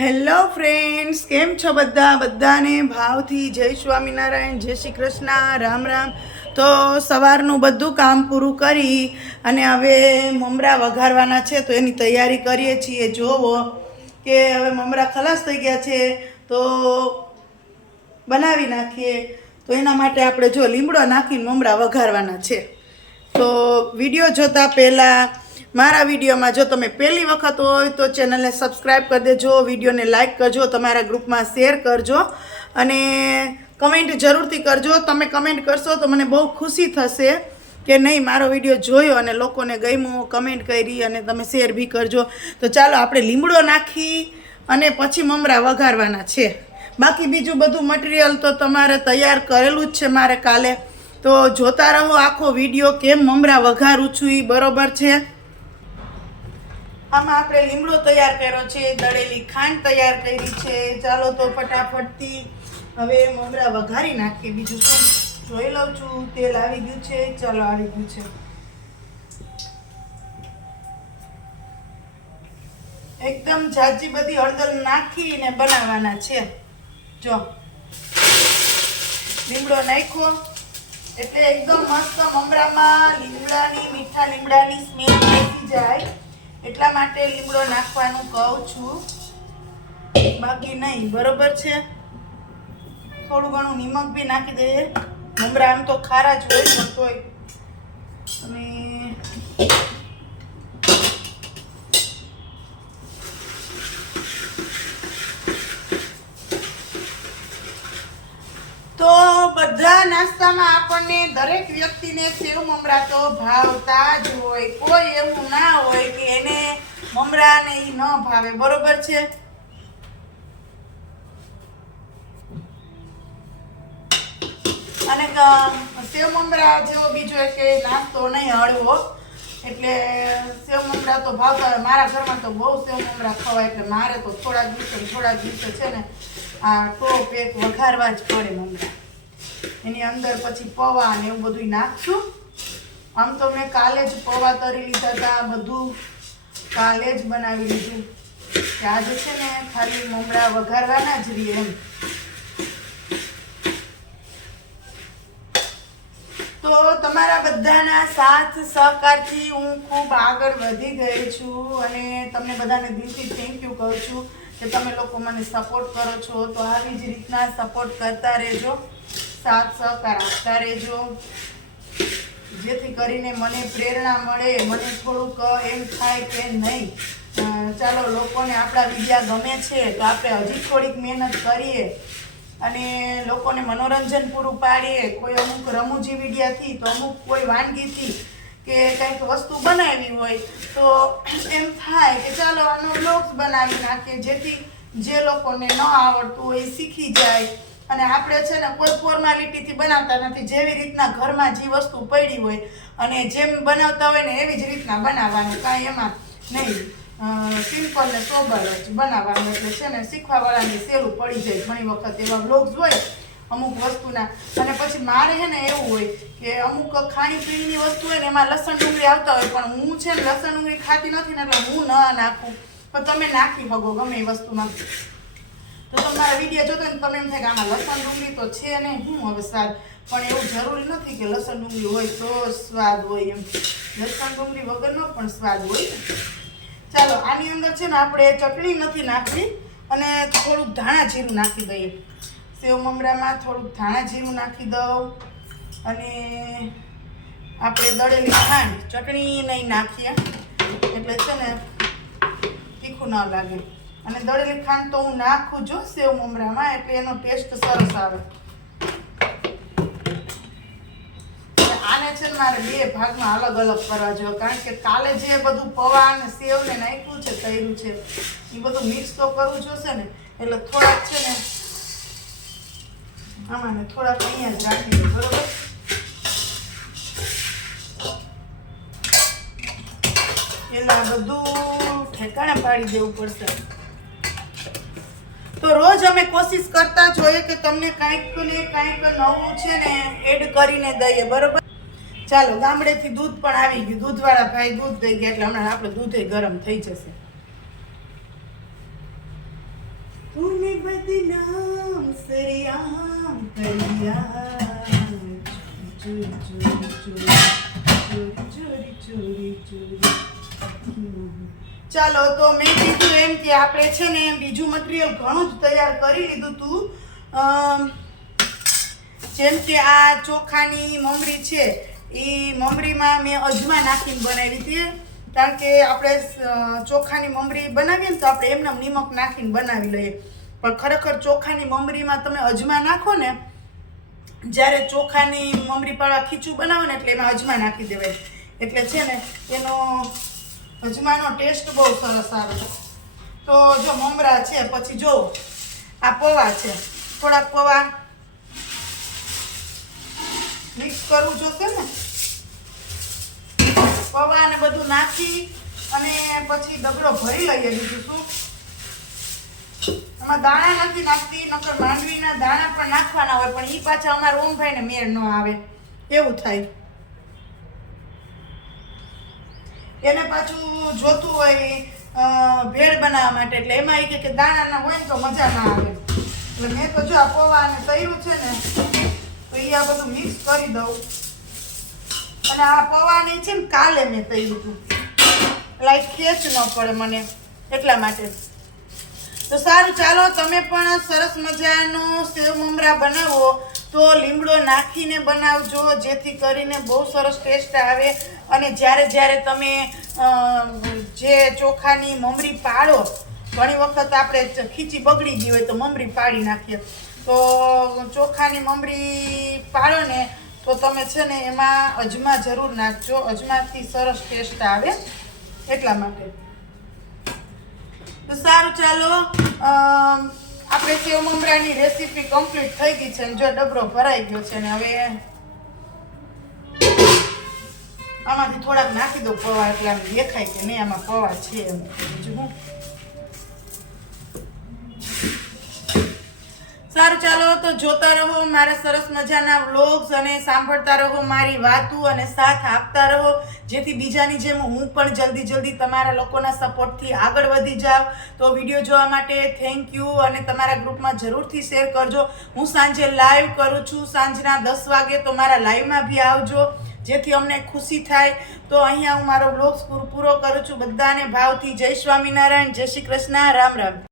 Hello friends, કેમ છો બધા? બધાને ભાવથી જય સ્વામિનારાયણ, જય શ્રી કૃષ્ણ, રામ રામ. તો સવારનું બધું કામ પૂરું કરી અને હવે મમરા વઘારવાના છે તો એની તૈયારી કરીએ છીએ. જોવો કે હવે મમરા ખલાસ થઈ ગયા છે તો બનાવી નાખીએ. તો એના માટે આપણે જો લીમડો નાખીને મમરા વઘારવાના છે. તો વીડિયો જોતાં પહેલાં મારા વિડીયોમાં જો તમે પહેલી વખત હોય તો ચેનલને સબસ્ક્રાઈબ કરી દેજો, વિડીયોને લાઇક કરજો, તમારા ગ્રુપમાં શેર કરજો અને કમેન્ટ જરૂરથી કરજો. તમે કમેન્ટ કરશો તો મને બહુ ખુશી થશે કે નહીં, મારો વીડિયો જોયો અને લોકોને ગમ્યો કમેન્ટ કરી અને તમે શેર બી કરજો. તો ચાલો આપણે લીમડો નાખી અને પછી મમરા વઘારવાના છે. બાકી બીજું બધું મટીરિયલ તો તમારે તૈયાર કરેલું જ છે મારે કાલે. તો જોતા રહો આખો વીડિયો કેમ મમરા વઘારું છું એ બરોબર છે? આમાં આપણે લીમડો તૈયાર કર્યો છે, દળેલી ખાંડ તૈયાર કરી છે. ચાલો તો ફટાફટથી હવે મમરા વઘારી નાખીએ. બીજું શું? જોઈ લઉં છું. તેલ આવી ગયું છે. ચાલો આવી ગયું છે. એકદમ જાજી બધી હળદર નાખીને બનાવવાના છે. જો. લીમડો નાખ્યો. એટલે એકદમ મસ્ત મમરામાં લીમડાની, મીઠા લીમડાની સ્મેલ બેસી જાય. એટલા માટે લીમડો નાખવાનું કહું છું. બાકી નહીં, બરોબર છે? થોડું ઘણું નિમક બી નાખી દઈએ. મમરા આમ તો ખારા જ હોય પણ તોય. અને તો બધા નાસ્તામાં આપણને દરેક વ્યક્તિને સેવ મમરા તો ભાવતા જ હોય કોઈ એવું ના હોય કે એને મમરા ને ઈ ન ભાવે, બરોબર છે? અને સેવ મમરા જેવો બીજો એક નાસ્તો નહીં હળવો, એટલે સેવ મમરા તો ભાવતા હોય. મારા ઘરમાં તો બહુ સેવ મમરા ખવાય, એટલે મારે તો થોડા દિવસે થોડા દિવસે છે ને આ ટોપ એક વઘારવા જ પડે મમરા. એની અંદર પછી પૌવા ને એવું બધું નાખશું. આમ તો મેં કાલે જ પૌવા તરી લીધા હતા, બધું કાલે જ બનાવી લીધું. કે આજે છે ને, ખાલી મમરા વઘારવાના જ રહીએ એમ. તો તમારા બધાના સાથ સહકારથી હું ખૂબ આગળ વધી ગઈ છું અને તમને બધાને દિલથી થેન્ક યુ કહું છું કે તમે લોકો મને સપોર્ટ કરો છો. તો આવી જ રીતના સપોર્ટ કરતા રહેજો. સાથ સહકાર આપતા રહેજો. જેથી કરીને મને પ્રેરણા મળે, મને થોડુંક એમ થાય કે નહીં. ચાલો, લોકોને આપણા વિદ્યા ગમે છે તો આપણે હજી થોડીક મહેનત કરીએ અને લોકોને મનોરંજન પૂરું પાડીએ. કોઈ અમુક રમૂજી વિડિયાથી તો અમુક કોઈ વાનગીથી કે કંઈક વસ્તુ બનાવી હોય તો એમ થાય કે ચાલો, આનો બ્લોગ્સ બનાવી નાખીએ જેથી જે લોકોને ન આવડતું હોય શીખી જાય. અને આપણે છે ને કોઈ ફોર્માલિટીથી બનાવતા નથી. જેવી રીતના ઘરમાં જે વસ્તુ પડી હોય અને જેમ બનાવતા હોય ને એવી જ રીતના બનાવવાનું. કાંઈ એમાં નહીં. સિમ્પલ ને સોબર જ બનાવવાનું. એટલે છે ને શીખવાવાળાને સહેલું પડી જાય ઘણી વખત. એવા બ્લોગ્સ હોય અમુક વસ્તુના. અને પછી મારે છે ને એવું હોય કે અમુક ખાણી પીણીની વસ્તુ હોય ને એમાં લસણ ડુંગળી આવતા હોય, પણ હું છે ને લસણ ડુંગળી ખાતી નથી ને એટલે હું ન નાખું. પણ તમે નાખી શકો ગમે એ વસ્તુમાં. તો તમારા વીડિયો જોતો ને તમે એમ થાય કે આમાં લસણ ડુંગળી તો છે ને હું હવે સ્વાદ પણ એવું જરૂરી નથી કે લસણ ડુંગળી હોય તો સ્વાદ હોય એમ. લસણ ડુંગળી વગરનો પણ સ્વાદ હોય. ચાલો, આની અંદર છે ને આપણે ચટણી નથી નાખવી અને થોડુંક ધાણા જીરું નાખી દઈએ. સેવ મમરામાં થોડુંક ધાણા જીરું નાખી દઉં અને આપણે દળેલી ખાંડ ચટણી નહીં નાખીએ. એટલે છે ને તીખું ન લાગે. અને દળેલી ખાંડ તો હું નાખું છું સેવ મમરામાં એટલે એનો ટેસ્ટ સરસ આવે. આને છે મારે બે ભાગમાં અલગ અલગ કરવા જોઈએ, કારણ કે કાલે જે બધું પૌવા અને સેવ ને નાખ્યું છે, તૈરું છે, એ બધું મિક્સ તો કરવું જોશે ને, એટલે થોડાક છે ને, આમાં ને થોડાક અહીંયા જ રાખી દો બરોબર? એટલે આ બધું ઠેકાણે પાડી દેવું પડશે. તો રોજ અમે કોશિશ કરતા જોઈએ કે તમને કાંઈક ને કાંઈક નવું છે ને એડ કરીને દઈએ બરોબર ચાલો ગામડેથી દૂધ પણ આવી ગયું દૂધવાળા ભાઈ દૂધ દઈ ગયા એટલે હમણાં આપણે દૂધ ગરમ થઈ જશે બદનામ સરિયામ કરિયા ચોરી ચોરી ચોરી ચોરી ચોરી ચાલો તો મેં કીધું એમ કે આપણે છે ને બીજું મટીરિયલ ઘણું જ તૈયાર કરી લીધું હતું જેમ કે આ ચોખાની મમરી છે, એ મમરીમાં મેં અજમા નાખીને બનાવી હતી. કારણ કે આપણે ચોખાની મમરી બનાવીએ ને તો આપણે એમને નિમક નાખીને બનાવી લઈએ. પણ ખરેખર ચોખાની મમરીમાં તમે અજમા નાખો ને, જ્યારે ચોખાની મમરી પાડવા ખીચું બનાવો ને એટલે એમાં અજમા નાખી દેવાય. એટલે છે ને એનો અજમાનો ટેસ્ટ બહુ સરસ આવે તો જો મમરા છે, પછી જો આ પૌવા છે. થોડાક પૌવા મિક્સ કરવું જોશે ને? પૌવા ને બધું નાખી અને પછી દગડો ભરી લઈએ બીજું શું? એમાં દાણા નથી નાખતી, નકર માંડવીના દાણા પણ નાખવાના હોય, પણ એ પાછા અમારા ઓમભાઈને મેળ ન આવે. એવું થાય. એને પાછું જોતું હોય ભેળ બનાવવા માટે. એટલે એમાં એ કે દાણાના હોય ને તો મજા ના આવે. એટલે મેં તો જો આ પૌવા અને તૈરું છે ને, તો એ આ બધું મિક્સ કરી દઉં. અને આ પૌવાની છે ને કાલે મેં તૈયું હતું એટલે ખેંચ ન પડે મને એટલા માટે. તો સારું, ચાલો, તમે પણ સરસ મજાનો સેવ મમરા બનાવો. તો લીમડો નાખીને બનાવજો, જેથી કરીને બહુ સરસ ટેસ્ટ આવે. અને જ્યારે જ્યારે તમે જે ચોખાની મમરી પાડો, ઘણી વખત આપણે ખીચી બગડી ગઈ હોય તો મમરી પાડી નાખીએ. તો ચોખાની મમરી પાડો ને, તો તમે છે ને એમાં અજમા જરૂર નાખજો. અજમાથી સરસ ટેસ્ટ આવે એટલા માટે. તો સારું ચાલો આપણે સેવ મમરાની રેસીપી કમ્પ્લીટ થઈ ગઈ છે અને જો ડબરો ભરાઈ ગયો છે ને હવે આમાંથી થોડાક નાખી દો પૌવા, એટલે દેખાય કે નહીં, આમાં પૌવા છે એમ. બીજું સારું, ચાલો તો જોતા રહો, મારા સરસ મજાના વ્લોગ્સ અને સાંભળતા રહો મારી વાતો અને સાથ આપતા રહો. જેથી બીજાની જેમ હું પણ જલ્દી જલ્દી તમારા લોકોના સપોર્ટથી આગળ વધી જાઉં. તો વીડિયો જોવા માટે થેન્ક યુ અને તમારા ગ્રુપમાં જરૂરથી શેર કરજો. હું સાંજે લાઈવ કરું છું, સાંજના દસ વાગે તો મારા લાઈવમાં બી આવજો. જેથી અમને ખુશી થાય. તો અહીંયા હું મારો વ્લોગ્સ પૂરો કરું છું. બધાને ભાવથી જય સ્વામિનારાયણ, જય શ્રી કૃષ્ણ રામ રામ